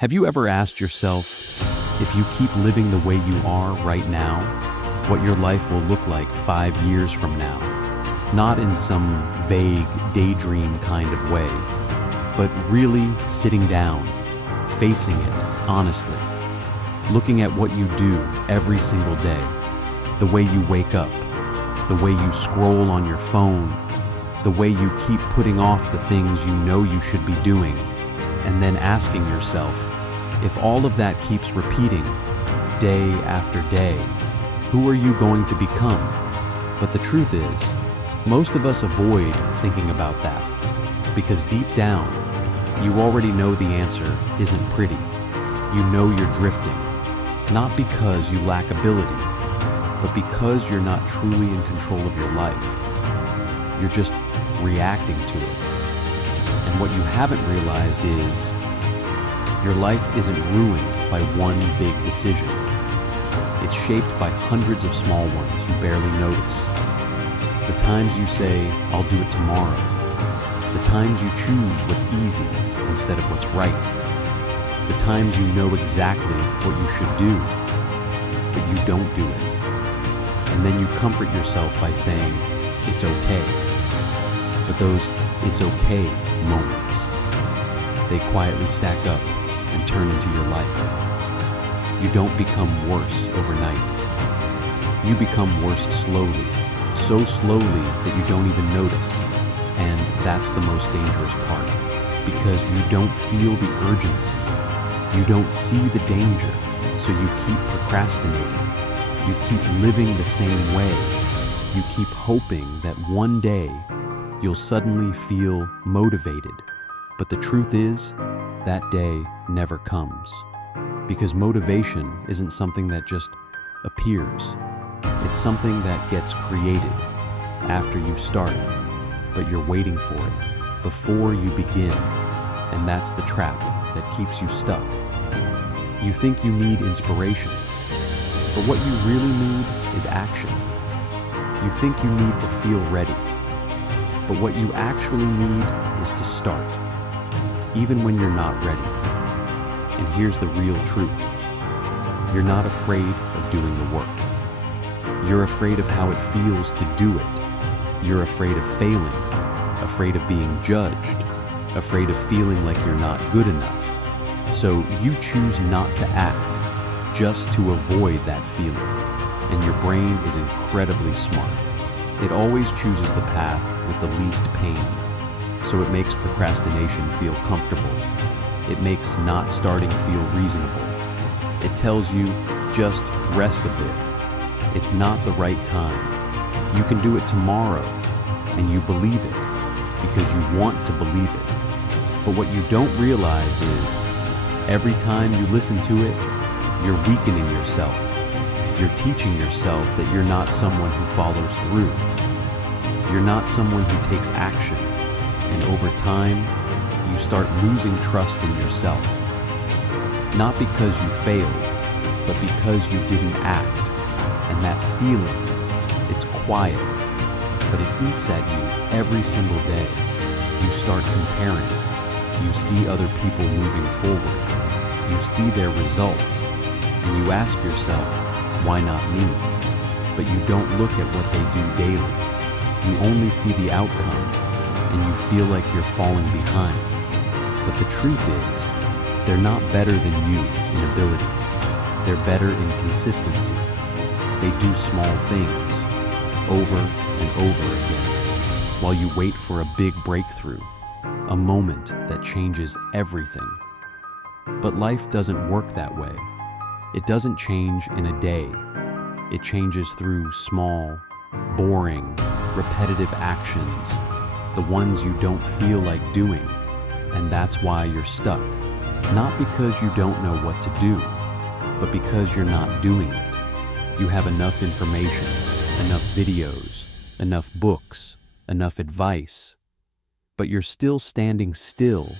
Have you ever asked yourself, if you keep living the way you are right now, what your life will look like 5 years from now? Not in some vague daydream kind of way, but really sitting down, facing it honestly, looking at what you do every single day, the way you wake up, the way you scroll on your phone, the way you keep putting off the things you know you should be doing, and then asking yourself, if all of that keeps repeating day after day, who are you going to become? But the truth is, most of us avoid thinking about that because deep down, you already know the answer isn't pretty. You know you're drifting, not because you lack ability, but because you're not truly in control of your life. You're just reacting to it. And what you haven't realized is your life isn't ruined by one big decision. It's shaped by hundreds of small ones you barely notice. The times you say, I'll do it tomorrow. The times you choose what's easy instead of what's right. The times you know exactly what you should do, but you don't do it. And then you comfort yourself by saying, it's okay. But those it's okay moments, they quietly stack up and turn into your life. You don't become worse overnight. You become worse slowly, so slowly that you don't even notice. And that's the most dangerous part, because you don't feel the urgency. You don't see the danger, so you keep procrastinating. You keep living the same way. You keep hoping that one day you'll suddenly feel motivated. But the truth is, that day never comes. Because motivation isn't something that just appears. It's something that gets created after you start, but you're waiting for it before you begin. And that's the trap that keeps you stuck. You think you need inspiration, but what you really need is action. You think you need to feel ready, but what you actually need is to start, even when you're not ready. And here's the real truth. You're not afraid of doing the work. You're afraid of how it feels to do it. You're afraid of failing, afraid of being judged, afraid of feeling like you're not good enough. So you choose not to act just to avoid that feeling. And your brain is incredibly smart. It always chooses the path with the least pain. So it makes procrastination feel comfortable. It makes not starting feel reasonable. It tells you, just rest a bit. It's not the right time. You can do it tomorrow, and you believe it because you want to believe it. But what you don't realize is, every time you listen to it, you're weakening yourself. You're teaching yourself that you're not someone who follows through. You're not someone who takes action. And over time, you start losing trust in yourself. Not because you failed, but because you didn't act. And that feeling, it's quiet, but it eats at you every single day. You start comparing. You see other people moving forward. You see their results, and you ask yourself, why not me? But you don't look at what they do daily. You only see the outcome, and you feel like you're falling behind. But the truth is, they're not better than you in ability. They're better in consistency. They do small things over and over again, while you wait for a big breakthrough, a moment that changes everything. But life doesn't work that way. It doesn't change in a day. It changes through small, boring, repetitive actions, the ones you don't feel like doing. And that's why you're stuck. Not because you don't know what to do, but because you're not doing it. You have enough information, enough videos, enough books, enough advice, but you're still standing still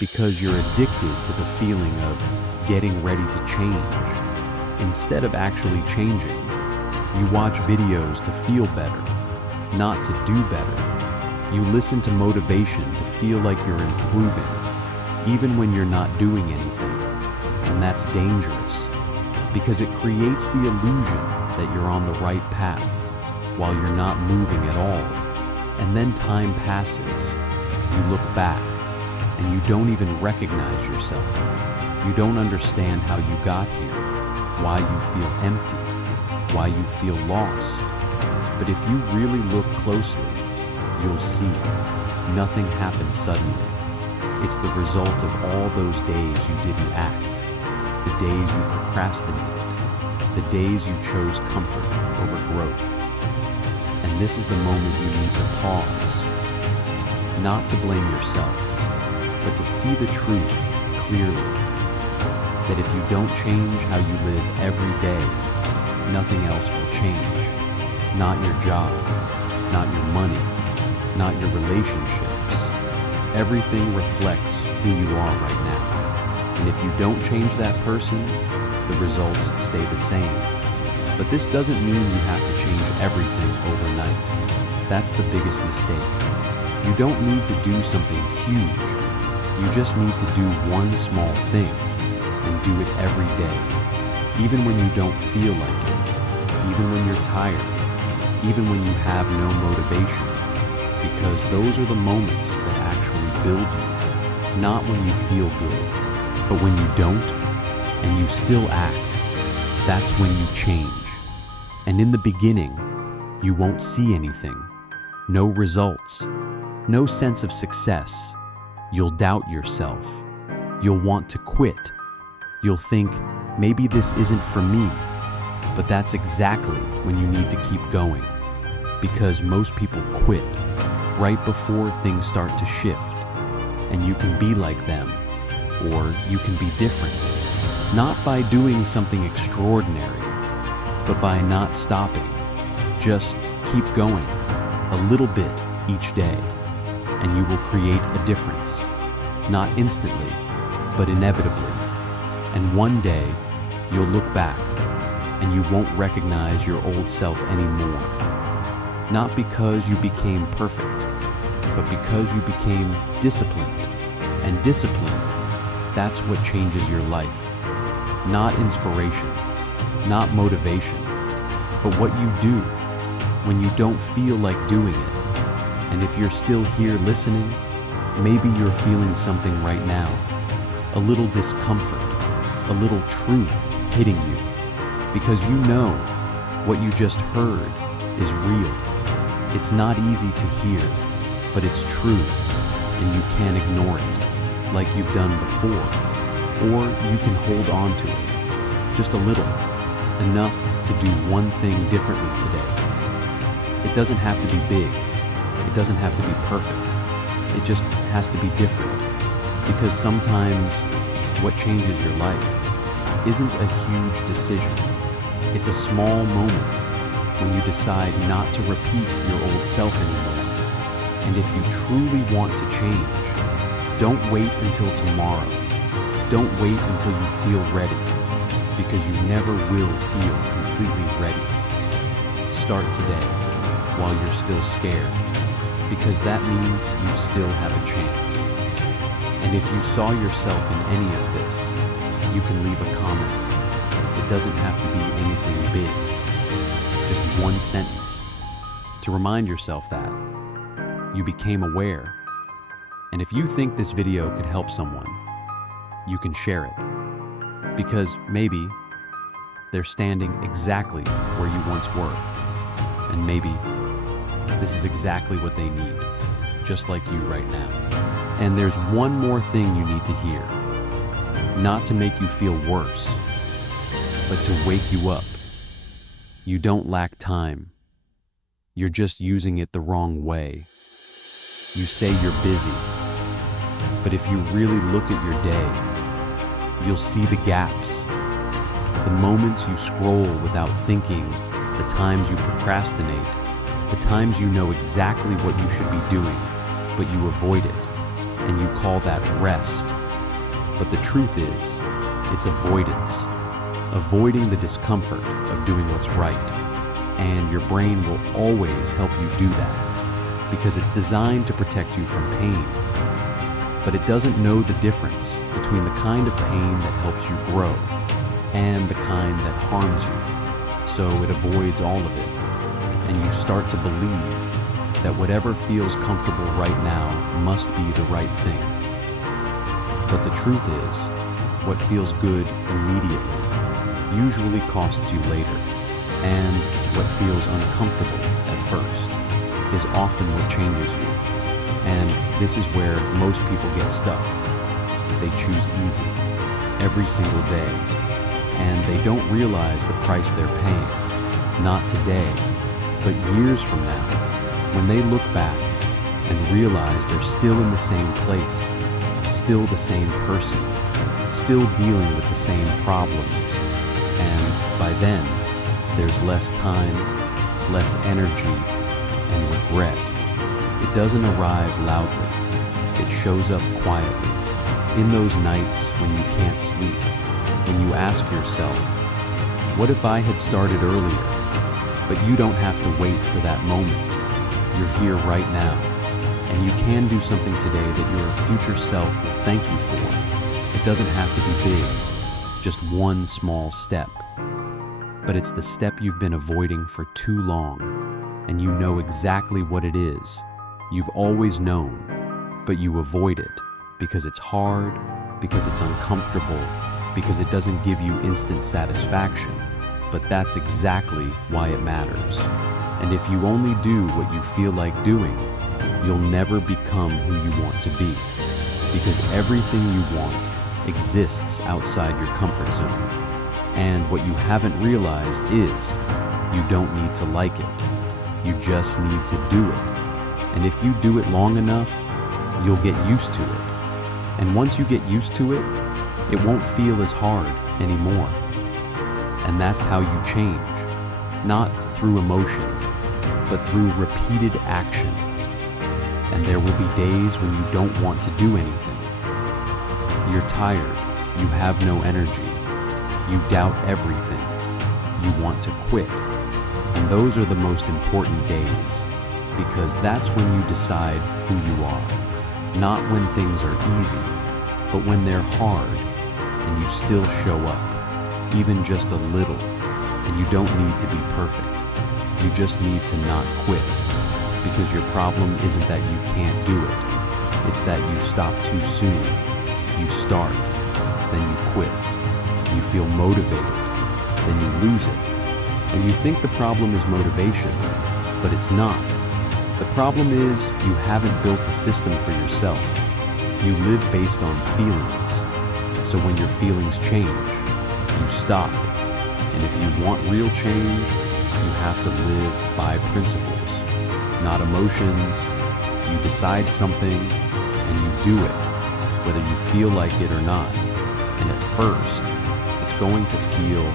because you're addicted to the feeling of getting ready to change. Instead of actually changing, you watch videos to feel better, not to do better. You listen to motivation to feel like you're improving, even when you're not doing anything. and that's dangerous because it creates the illusion that you're on the right path while you're not moving at all. And then time passes, you look back, and you don't even recognize yourself. You don't understand how you got here, why you feel empty, why you feel lost. But if you really look closely, you'll see nothing happens suddenly. It's the result of all those days you didn't act, the days you procrastinated, the days you chose comfort over growth. And this is the moment you need to pause, not to blame yourself, but to see the truth clearly, that if you don't change how you live every day, nothing else will change. Not your job, not your money, not your relationships. Everything reflects who you are right now. And if you don't change that person, the results stay the same. But this doesn't mean you have to change everything overnight. That's the biggest mistake. You don't need to do something huge. You just need to do one small thing and do it every day, even when you don't feel like it, even when you're tired, even when you have no motivation, because those are the moments that actually build you, not when you feel good, but when you don't and you still act, that's when you change. And in the beginning, you won't see anything, no results, no sense of success. You'll doubt yourself. You'll want to quit. You'll think, maybe this isn't for me. But that's exactly when you need to keep going. Because most people quit right before things start to shift. And you can be like them, or you can be different. Not by doing something extraordinary, but by not stopping. Just keep going, a little bit each day, and you will create a difference. Not instantly, but inevitably. And one day, you'll look back, and you won't recognize your old self anymore. Not because you became perfect, but because you became disciplined. And discipline, that's what changes your life. Not inspiration, not motivation, but what you do when you don't feel like doing it. And if you're still here listening, maybe you're feeling something right now. A little discomfort, a little truth hitting you. Because you know what you just heard is real. It's not easy to hear, but it's true, and you can't ignore it like you've done before. Or you can hold on to it, just a little, enough to do one thing differently today. It doesn't have to be big. It doesn't have to be perfect. It just has to be different. Because sometimes what changes your life isn't a huge decision. It's a small moment when you decide not to repeat your old self anymore. And if you truly want to change, don't wait until tomorrow. Don't wait until you feel ready, because you never will feel completely ready. Start today while you're still scared, because that means you still have a chance. And if you saw yourself in any of this, you can leave a comment. It doesn't have to be anything big, just one sentence to remind yourself that you became aware. And if you think this video could help someone, you can share it, because maybe they're standing exactly where you once were, and maybe this is exactly what they need, just like you right now. And there's one more thing you need to hear, not to make you feel worse, but to wake you up. You don't lack time. You're just using it the wrong way. You say you're busy, but if you really look at your day, you'll see the gaps, the moments you scroll without thinking, the times you procrastinate, the times you know exactly what you should be doing, but you avoid it, and you call that rest. But the truth is, it's avoidance, avoiding the discomfort of doing what's right. And your brain will always help you do that, because it's designed to protect you from pain. but it doesn't know the difference between the kind of pain that helps you grow and the kind that harms you, so it avoids all of it. And you start to believe that whatever feels comfortable right now must be the right thing. But the truth is, what feels good immediately usually costs you later, and what feels uncomfortable at first is often what changes you. And this is where most people get stuck. They choose easy every single day, and they don't realize the price they're paying, not today, but years from now, when they look back and realize they're still in the same place, still the same person, still dealing with the same problems. And by then, there's less time, less energy, and regret. It doesn't arrive loudly. It shows up quietly. In those nights when you can't sleep, when you ask yourself, what if I had started earlier? But you don't have to wait for that moment. You're here right now, and you can do something today that your future self will thank you for. It doesn't have to be big, just one small step. But it's the step you've been avoiding for too long, and you know exactly what it is. You've always known, but you avoid it because it's hard, because it's uncomfortable, because it doesn't give you instant satisfaction. But that's exactly why it matters. And if you only do what you feel like doing, you'll never become who you want to be, because everything you want exists outside your comfort zone. And what you haven't realized is you don't need to like it. You just need to do it. And if you do it long enough, you'll get used to it. And once you get used to it, it won't feel as hard anymore. And that's how you change, not through emotion, but through repeated action. And there will be days when you don't want to do anything. You're tired, you have no energy, you doubt everything, you want to quit. And those are the most important days, because that's when you decide who you are. Not when things are easy, but when they're hard and you still show up, even just a little. And you don't need to be perfect. You just need to not quit, because your problem isn't that you can't do it. It's that you stop too soon. You start, then you quit. You feel motivated, then you lose it. And you think the problem is motivation, but it's not. The problem is you haven't built a system for yourself. You live based on feelings. So when your feelings change, you stop. And if you want real change, you have to live by principles, not emotions. You decide something and you do it, whether you feel like it or not. And at first, it's going to feel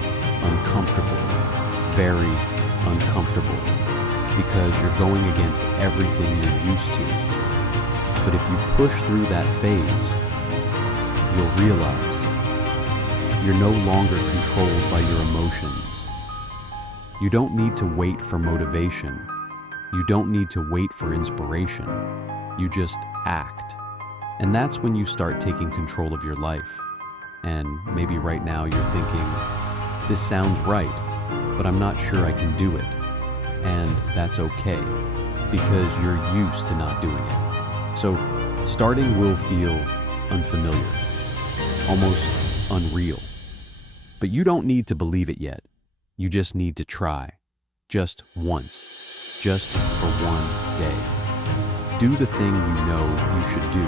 uncomfortable, very uncomfortable, because you're going against everything you're used to. But if you push through that phase, you'll realize you're no longer controlled by your emotions. You don't need to wait for motivation. You don't need to wait for inspiration. You just act. And that's when you start taking control of your life. And maybe right now you're thinking, this sounds right, but I'm not sure I can do it. And that's okay, because you're used to not doing it. So starting will feel unfamiliar, almost unreal. But you don't need to believe it yet. You just need to try. Just once. Just for one day. Do the thing you know you should do,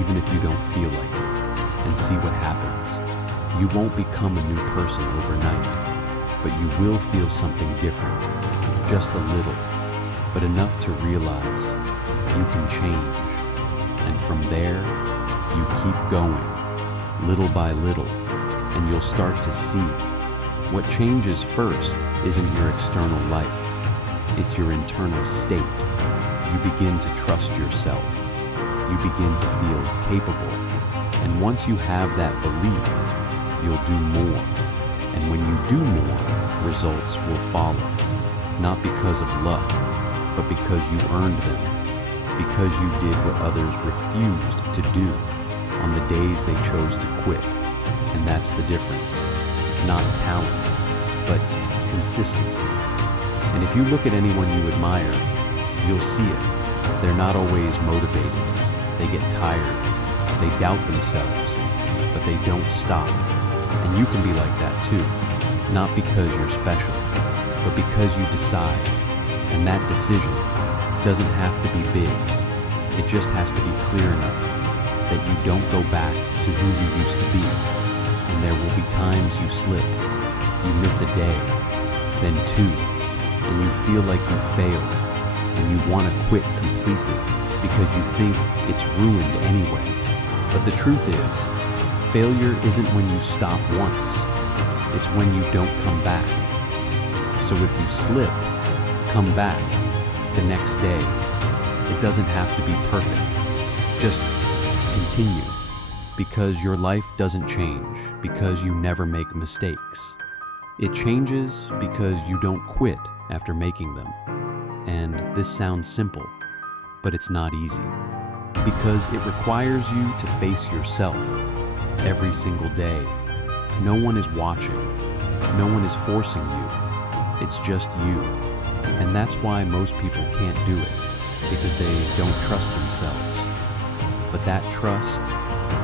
even if you don't feel like it, and see what happens. You won't become a new person overnight, but you will feel something different. Just a little, but enough to realize you can change. And from there, you keep going, little by little, and you'll start to see what changes first isn't your external life, it's your internal state. You begin to trust yourself. You begin to feel capable. And once you have that belief, you'll do more. And when you do more, results will follow. Not because of luck, but because you earned them. because you did what others refused to do on the days they chose to quit. And that's the difference. Not talent, but consistency. And if you look at anyone you admire, you'll see it. They're not always motivated. They get tired. They doubt themselves, but they don't stop. And you can be like that too. Not because you're special, but because you decide. And that decision doesn't have to be big. It just has to be clear enough that you don't go back to who you used to be. And there will be times you slip, you miss a day, then two, and you feel like you failed, and you want to quit completely because you think it's ruined anyway. But the truth is, failure isn't when you stop once, it's when you don't come back. So if you slip, come back the next day. It doesn't have to be perfect. Just continue, because your life doesn't change because you never make mistakes. It changes because you don't quit after making them. And this sounds simple, but it's not easy, because it requires you to face yourself every single day. No one is watching. No one is forcing you. It's just you. And that's why most people can't do it, because they don't trust themselves. But that trust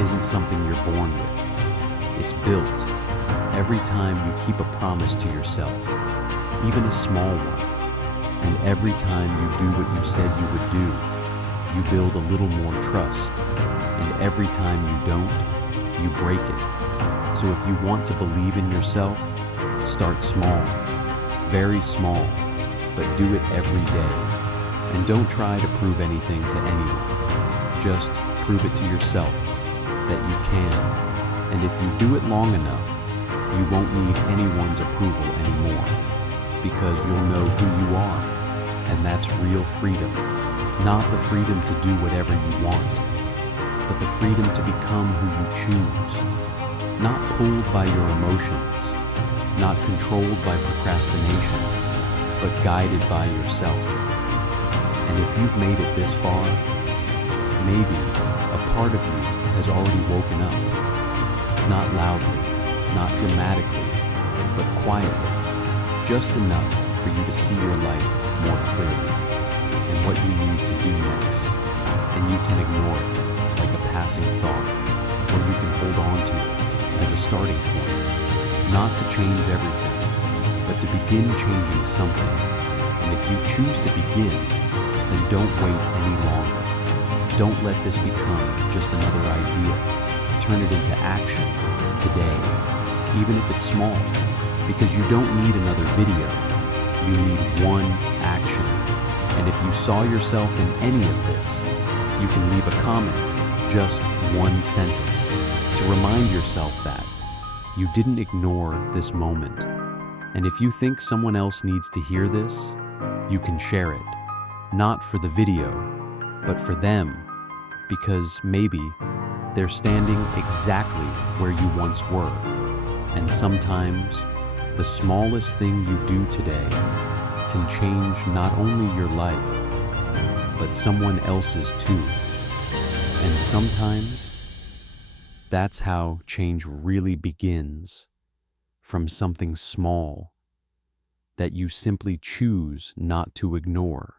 isn't something you're born with. It's built every time you keep a promise to yourself, even a small one. And every time you do what you said you would do, you build a little more trust. And every time you don't, you break it. So if you want to believe in yourself, start small, very small, but do it every day. And don't try to prove anything to anyone. Just prove it to yourself that you can. And if you do it long enough, you won't need anyone's approval anymore, because you'll know who you are. And that's real freedom. Not the freedom to do whatever you want, but the freedom to become who you choose. Not pulled by your emotions, not controlled by procrastination, but guided by yourself. And if you've made it this far, maybe a part of you has already woken up. Not loudly, not dramatically, but quietly. Just enough for you to see your life more clearly and what you need to do next. And you can ignore it like a passing thought, or you can hold on to it as a starting point. Not to change everything, but to begin changing something. And if you choose to begin, then don't wait any longer. Don't let this become just another idea. Turn it into action today, even if it's small, because you don't need another video. You need one action. And if you saw yourself in any of this, you can leave a comment, just one sentence, to remind yourself that you didn't ignore this moment. And if you think someone else needs to hear this, you can share it. Not for the video, but for them, because maybe they're standing exactly where you once were. And sometimes the smallest thing you do today can change not only your life, but someone else's too. And sometimes that's how change really begins, from something small that you simply choose not to ignore.